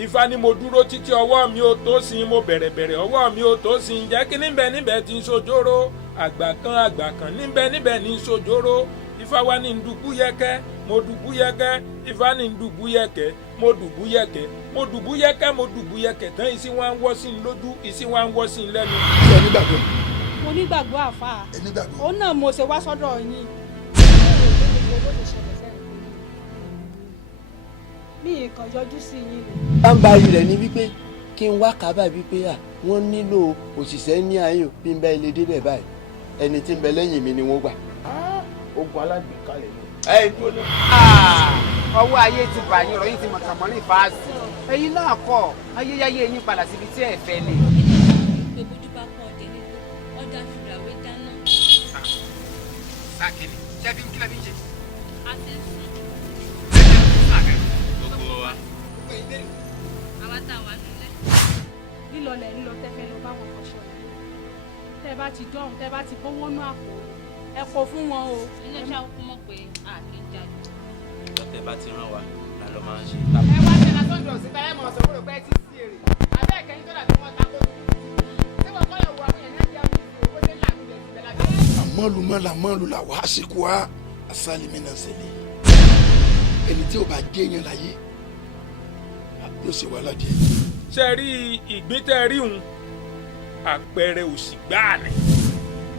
Ifá ni mo dúró títí ọwọ́ mi ò tó sin, mo bẹ̀rẹ̀ ọwọ́ mi ò tó sin. Jẹ́ kí níbẹ̀ tí ń sojóró, àgbà kan níbẹ̀ ní sojóró. Ifá wá ní ndùbú yẹ́kẹ́, mo dùbú yẹ́kẹ́. Ifá ní ndùbú yẹ́kẹ́, mo dùbú yẹ́kẹ́. Mo dùbú yẹ́kẹ́ tán ìsí wa ń wọ́ sí i lójú, ìsí wa ń wọ́ sí i lẹ́nu. Ṣé ẹ nígbàgbọ́? Mo nígbàgbọ́ àfà. Ẹ nígbàgbọ́? Òun náà mo ṣe wá sọ́dọ̀ yín. Mi nǹkan yọjú sí yín ni. bámbáyì rẹ̀ ni wípé kí n wá kábà wípé wọ́n nílò òṣìṣẹ́ ní ayò bí n bá ilé débẹ̀ báyìí ẹni tí ń bẹ lẹ́yìn mi ni wọ́n gbà. Ogun alágbèékalẹ̀ ni. ẹ dúró. ọwọ́ ayé ti bà yín ròyìn ti mọ̀tàmọ́rin fàásì ẹ̀yin náà kọ́ ayéyáyé yín padà síbi tí ẹ fẹ́ ni. pé bójú bá pọ̀ ọdẹ nígbó ọjà fìràwé dáná. sákìlì ṣẹ́bí kí lẹ́bí ń ṣe. a ti ń sùn. gbogbo wa. àwa tá a wà nílẹ̀. Lílọ lẹ̀ ń lọ tẹ́fẹ́ lọ bá wọn fọṣọ. Tẹ́ bá ti dọ̀hún, tẹ́ bá ti kówó nú àpò, ẹ kó fún wọn o. inú iṣẹ́ àwọn mọ̀ pé a kì í jáde. ìtọ́tẹ̀ bá ti rán wa la lọ máa ń ṣe. ẹ wá ṣe lásán jọ sí tẹ́lẹ̀ mọ̀ sọ fúnra pé ẹ ti sí èrè abẹ́ ẹ̀kẹ́yìn tó dàbí wọn tako tí wọ́n kọ́ yọ̀ wọ àwọn èèyàn náà jẹ́ àwọn ìṣòro ó dé láàánú rẹ̀ sí bẹ́lá bẹ́ẹ̀. Àmọ́lu la wàá ṣe kú wa asálìmí náà ṣẹlẹ̀. Ẹni tí ò bá jẹ́ èèyàn láyé yóò ṣe wàhálà díẹ̀. Ṣé rí ìgbín tẹ́ rí òun? Àpẹẹrẹ òṣì gbáà ni.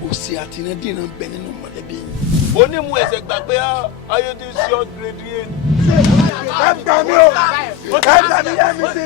Òṣì àtìrẹ́dìran bẹ nínú mọ̀lẹ́bí yìí. onímù ẹsẹ̀ gbà pé ayé ti ṣe ọ́ gírèdì yẹn. ẹ gbà mí o ẹ gbà mí yá mi sí.